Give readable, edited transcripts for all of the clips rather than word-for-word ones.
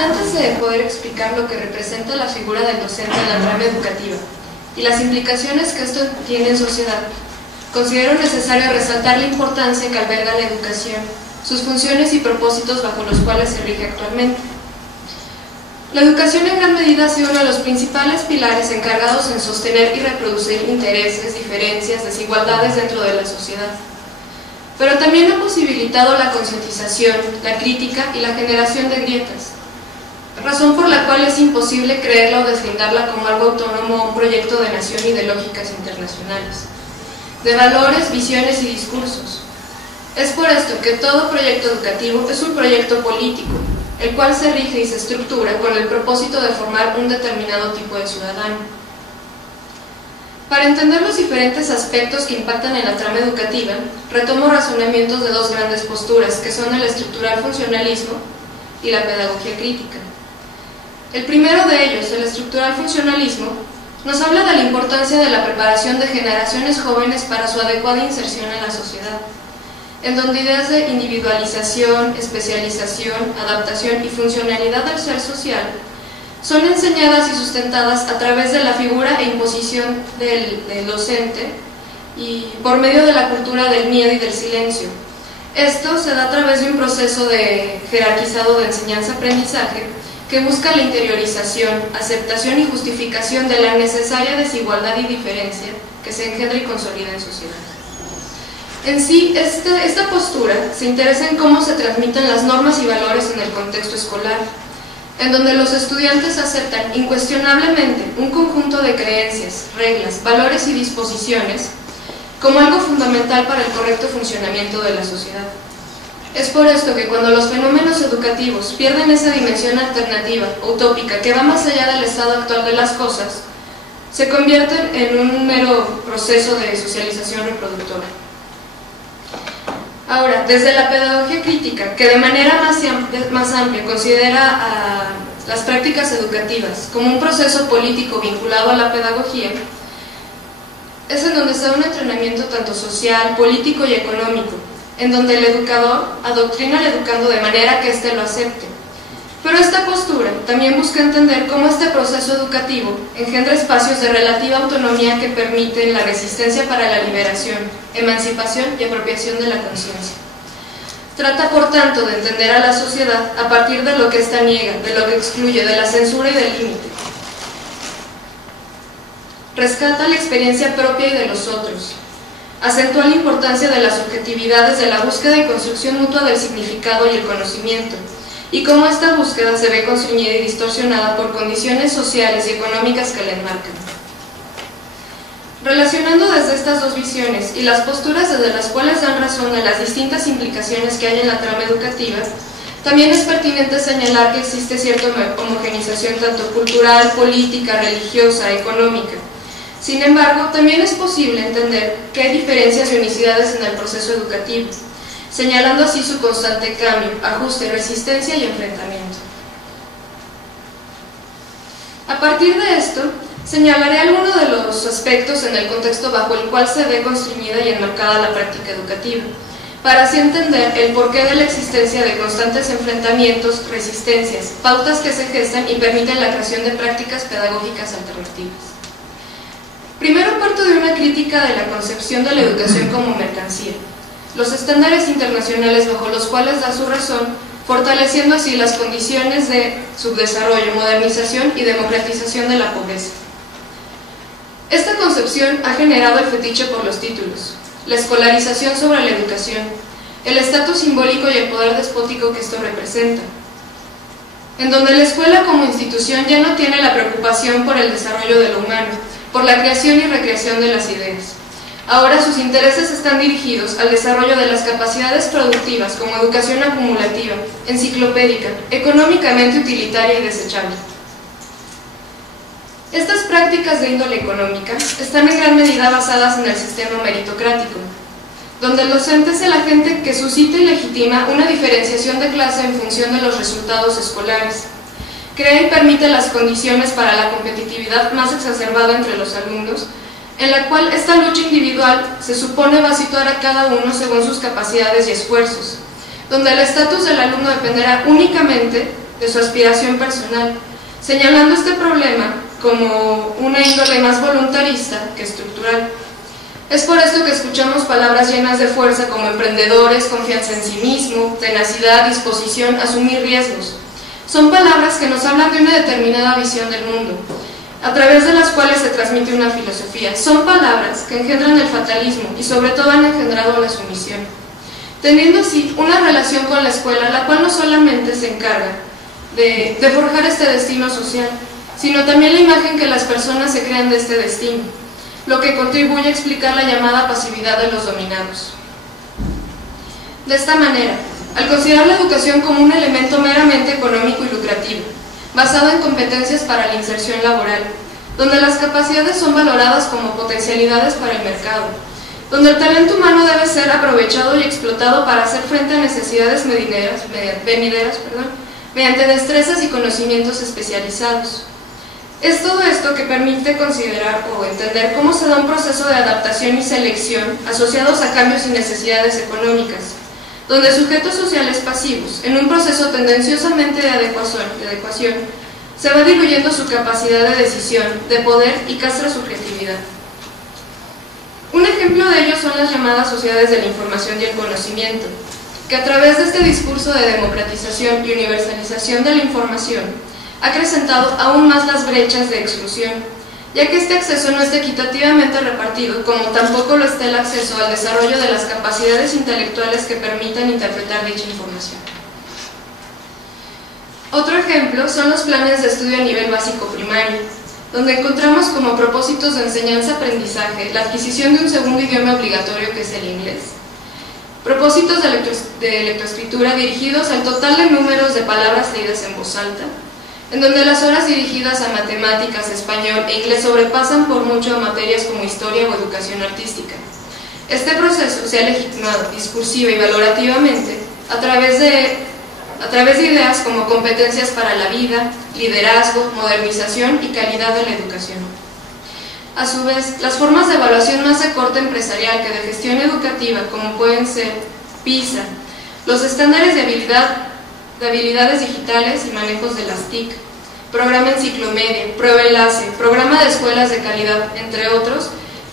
Antes de poder explicar lo que representa la figura del docente en la trama educativa y las implicaciones que esto tiene en sociedad, considero necesario resaltar la importancia que alberga la educación, sus funciones y propósitos bajo los cuales se rige actualmente. La educación en gran medida ha sido uno de los principales pilares encargados en sostener y reproducir intereses, diferencias, desigualdades dentro de la sociedad. Pero también ha posibilitado la concientización, la crítica y la generación de grietas, razón por la cual es imposible creerla o deslindarla como algo autónomo a un proyecto de nación y de lógicas internacionales, de valores, visiones y discursos. Es por esto que todo proyecto educativo es un proyecto político, el cual se rige y se estructura con el propósito de formar un determinado tipo de ciudadano. Para entender los diferentes aspectos que impactan en la trama educativa, retomo razonamientos de dos grandes posturas, que son el estructural funcionalismo y la pedagogía crítica. El primero de ellos, el estructural funcionalismo, nos habla de la importancia de la preparación de generaciones jóvenes para su adecuada inserción en la sociedad, en donde ideas de individualización, especialización, adaptación y funcionalidad del ser social son enseñadas y sustentadas a través de la figura e imposición del docente y por medio de la cultura del miedo y del silencio. Esto se da a través de un proceso jerarquizado de enseñanza-aprendizaje que busca la interiorización, aceptación y justificación de la necesaria desigualdad y diferencia que se engendra y consolida en sociedad. En sí, esta postura se interesa en cómo se transmiten las normas y valores en el contexto escolar, en donde los estudiantes aceptan incuestionablemente un conjunto de creencias, reglas, valores y disposiciones como algo fundamental para el correcto funcionamiento de la sociedad. Es por esto que cuando los fenómenos educativos pierden esa dimensión alternativa, utópica, que va más allá del estado actual de las cosas, se convierten en un mero proceso de socialización reproductora. Ahora, desde la pedagogía crítica, que de manera más amplia considera a las prácticas educativas como un proceso político vinculado a la pedagogía, es en donde está un entrenamiento tanto social, político y económico, en donde el educador adoctrina al educando de manera que éste lo acepte. Pero esta postura también busca entender cómo este proceso educativo engendra espacios de relativa autonomía que permiten la resistencia para la liberación, emancipación y apropiación de la conciencia. Trata, por tanto, de entender a la sociedad a partir de lo que ésta niega, de lo que excluye, de la censura y del límite. Rescata la experiencia propia y de los otros. Acentúa la importancia de las subjetividades de la búsqueda y construcción mutua del significado y el conocimiento, y cómo esta búsqueda se ve constreñida y distorsionada por condiciones sociales y económicas que la enmarcan. Relacionando desde estas dos visiones y las posturas desde las cuales dan razón a las distintas implicaciones que hay en la trama educativa, también es pertinente señalar que existe cierta homogenización tanto cultural, política, religiosa, económica. Sin embargo, también es posible entender que hay diferencias y unicidades en el proceso educativo, señalando así su constante cambio, ajuste, resistencia y enfrentamiento. A partir de esto, señalaré algunos de los aspectos en el contexto bajo el cual se ve constreñida y enmarcada la práctica educativa, para así entender el porqué de la existencia de constantes enfrentamientos, resistencias, pautas que se gestan y permiten la creación de prácticas pedagógicas alternativas. Primero parto de una crítica de la concepción de la educación como mercancía, los estándares internacionales bajo los cuales da su razón, fortaleciendo así las condiciones de subdesarrollo, modernización y democratización de la pobreza. Esta concepción ha generado el fetiche por los títulos, la escolarización sobre la educación, el estatus simbólico y el poder despótico que esto representa, en donde la escuela como institución ya no tiene la preocupación por el desarrollo de lo humano, por la creación y recreación de las ideas. Ahora sus intereses están dirigidos al desarrollo de las capacidades productivas como educación acumulativa, enciclopédica, económicamente utilitaria y desechable. Estas prácticas de índole económica están en gran medida basadas en el sistema meritocrático, donde el docente es el agente que suscita y legitima una diferenciación de clase en función de los resultados escolares, crea y permite las condiciones para la competitividad más exacerbada entre los alumnos, en la cual esta lucha individual se supone va a situar a cada uno según sus capacidades y esfuerzos, donde el estatus del alumno dependerá únicamente de su aspiración personal, señalando este problema como una índole más voluntarista que estructural. Es por esto que escuchamos palabras llenas de fuerza como emprendedores, confianza en sí mismo, tenacidad, disposición, asumir riesgos. Son palabras que nos hablan de una determinada visión del mundo, a través de las cuales se transmite una filosofía. Son palabras que engendran el fatalismo y sobre todo han engendrado la sumisión, teniendo así una relación con la escuela, la cual no solamente se encarga de forjar este destino social, sino también la imagen que las personas se crean de este destino, lo que contribuye a explicar la llamada pasividad de los dominados. De esta manera, al considerar la educación como un elemento meramente económico y lucrativo, basado en competencias para la inserción laboral, donde las capacidades son valoradas como potencialidades para el mercado, donde el talento humano debe ser aprovechado y explotado para hacer frente a necesidades venideras, mediante destrezas y conocimientos especializados. Es todo esto que permite considerar o entender cómo se da un proceso de adaptación y selección asociados a cambios y necesidades económicas, donde sujetos sociales pasivos, en un proceso tendenciosamente de adecuación, se va diluyendo su capacidad de decisión, de poder y castra subjetividad. Un ejemplo de ello son las llamadas sociedades de la información y el conocimiento, que a través de este discurso de democratización y universalización de la información, ha acrecentado aún más las brechas de exclusión, ya que este acceso no está equitativamente repartido, como tampoco lo está el acceso al desarrollo de las capacidades intelectuales que permitan interpretar dicha información. Otro ejemplo son los planes de estudio a nivel básico primario, donde encontramos como propósitos de enseñanza-aprendizaje la adquisición de un segundo idioma obligatorio que es el inglés, propósitos de lectoescritura dirigidos al total de números de palabras leídas en voz alta, en donde las horas dirigidas a matemáticas, español e inglés sobrepasan por mucho a materias como historia o educación artística. Este proceso se ha legitimado discursiva y valorativamente a través de ideas como competencias para la vida, liderazgo, modernización y calidad de la educación. A su vez, las formas de evaluación más de corte empresarial que de gestión educativa, como pueden ser PISA, los estándares de habilidades digitales y manejos de las TIC, programa Enciclomedia, prueba enlace, programa de escuelas de calidad, entre otros,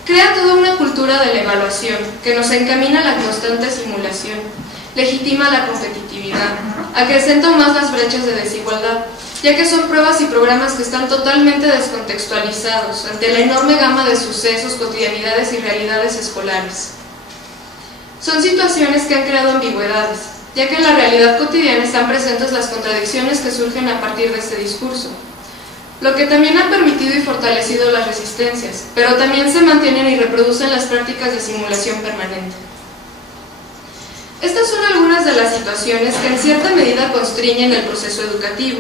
crea toda una cultura de la evaluación que nos encamina a la constante simulación, legitima la competitividad, acrecenta aún más las brechas de desigualdad, ya que son pruebas y programas que están totalmente descontextualizados ante la enorme gama de sucesos, cotidianidades y realidades escolares. Son situaciones que han creado ambigüedades, ya que en la realidad cotidiana están presentes las contradicciones que surgen a partir de este discurso, lo que también ha permitido y fortalecido las resistencias, pero también se mantienen y reproducen las prácticas de simulación permanente. Estas son algunas de las situaciones que en cierta medida constriñen el proceso educativo,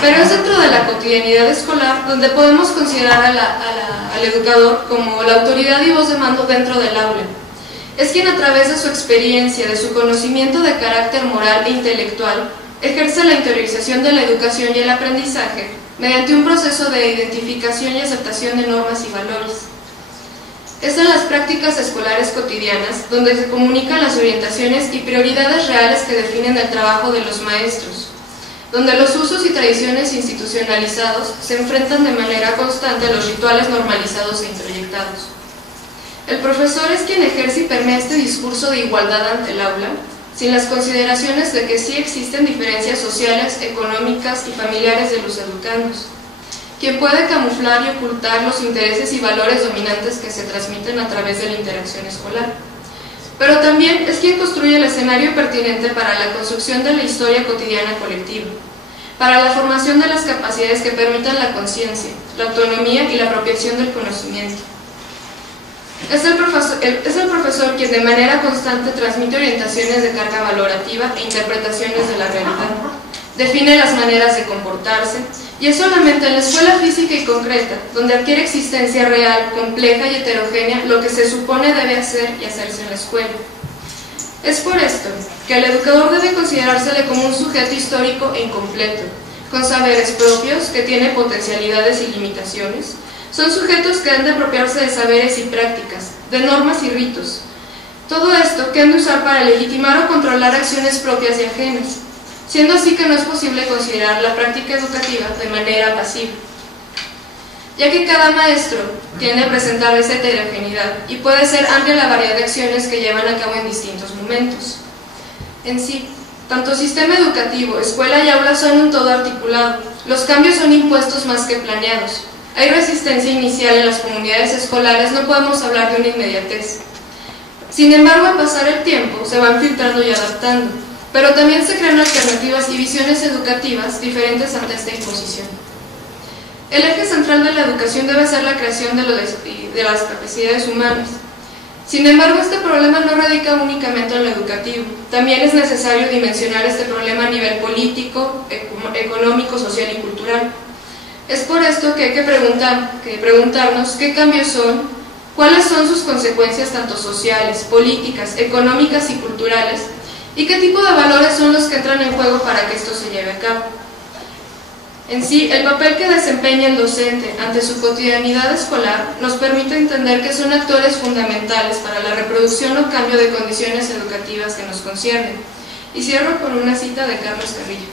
pero es dentro de la cotidianidad escolar donde podemos considerar al educador como la autoridad y voz de mando dentro del aula. Es quien a través de su experiencia, de su conocimiento de carácter moral e intelectual, ejerce la interiorización de la educación y el aprendizaje mediante un proceso de identificación y aceptación de normas y valores. Es en las prácticas escolares cotidianas donde se comunican las orientaciones y prioridades reales que definen el trabajo de los maestros, donde los usos y tradiciones institucionalizados se enfrentan de manera constante a los rituales normalizados e introyectados. El profesor es quien ejerce y permea este discurso de igualdad ante el aula, sin las consideraciones de que sí existen diferencias sociales, económicas y familiares de los educandos, quien puede camuflar y ocultar los intereses y valores dominantes que se transmiten a través de la interacción escolar. Pero también es quien construye el escenario pertinente para la construcción de la historia cotidiana colectiva, para la formación de las capacidades que permitan la conciencia, la autonomía y la apropiación del conocimiento. Es el profesor quien de manera constante transmite orientaciones de carga valorativa e interpretaciones de la realidad, define las maneras de comportarse, y es solamente en la escuela física y concreta, donde adquiere existencia real, compleja y heterogénea, lo que se supone debe hacer y hacerse en la escuela. Es por esto que el educador debe considerársele como un sujeto histórico e incompleto, con saberes propios que tienen potencialidades y limitaciones. Son sujetos que han de apropiarse de saberes y prácticas, de normas y ritos. Todo esto que han de usar para legitimar o controlar acciones propias y ajenas, siendo así que no es posible considerar la práctica educativa de manera pasiva, ya que cada maestro tiende a presentar esa heterogeneidad y puede ser amplia la variedad de acciones que llevan a cabo en distintos momentos. En sí, tanto sistema educativo, escuela y aula son un todo articulado. Los cambios son impuestos más que planeados. Hay resistencia inicial en las comunidades escolares, no podemos hablar de una inmediatez. Sin embargo, al pasar el tiempo, se van filtrando y adaptando, pero también se crean alternativas y visiones educativas diferentes ante esta imposición. El eje central de la educación debe ser la creación de las capacidades humanas. Sin embargo, este problema no radica únicamente en lo educativo. También es necesario dimensionar este problema a nivel político, económico, social y cultural. Es por esto que hay que preguntarnos qué cambios son, cuáles son sus consecuencias tanto sociales, políticas, económicas y culturales, y qué tipo de valores son los que entran en juego para que esto se lleve a cabo. En sí, el papel que desempeña el docente ante su cotidianidad escolar nos permite entender que son actores fundamentales para la reproducción o cambio de condiciones educativas que nos conciernen. Y cierro con una cita de Carlos Carrillo.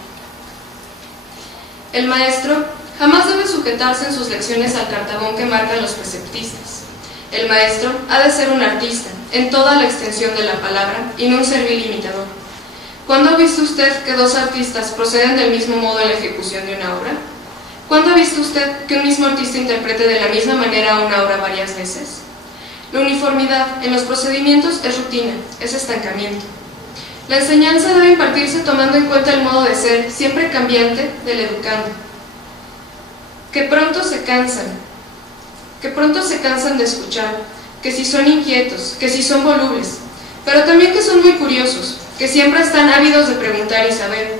El maestro jamás debe sujetarse en sus lecciones al cartabón que marcan los preceptistas. El maestro ha de ser un artista, en toda la extensión de la palabra, y no un servil imitador. ¿Cuándo ha visto usted que dos artistas proceden del mismo modo en la ejecución de una obra? ¿Cuándo ha visto usted que un mismo artista interprete de la misma manera una obra varias veces? La uniformidad en los procedimientos es rutina, es estancamiento. La enseñanza debe impartirse tomando en cuenta el modo de ser, siempre cambiante, del educando. Que pronto se cansan de escuchar, que si son inquietos, que si son volubles, pero también que son muy curiosos, que siempre están ávidos de preguntar y saber.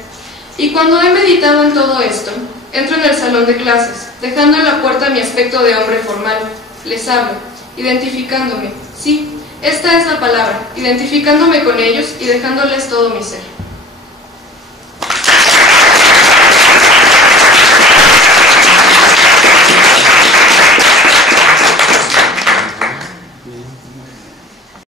Y cuando he meditado en todo esto, entro en el salón de clases, dejando en la puerta mi aspecto de hombre formal. Les hablo, identificándome, sí, esta es la palabra, identificándome con ellos y dejándoles todo mi ser.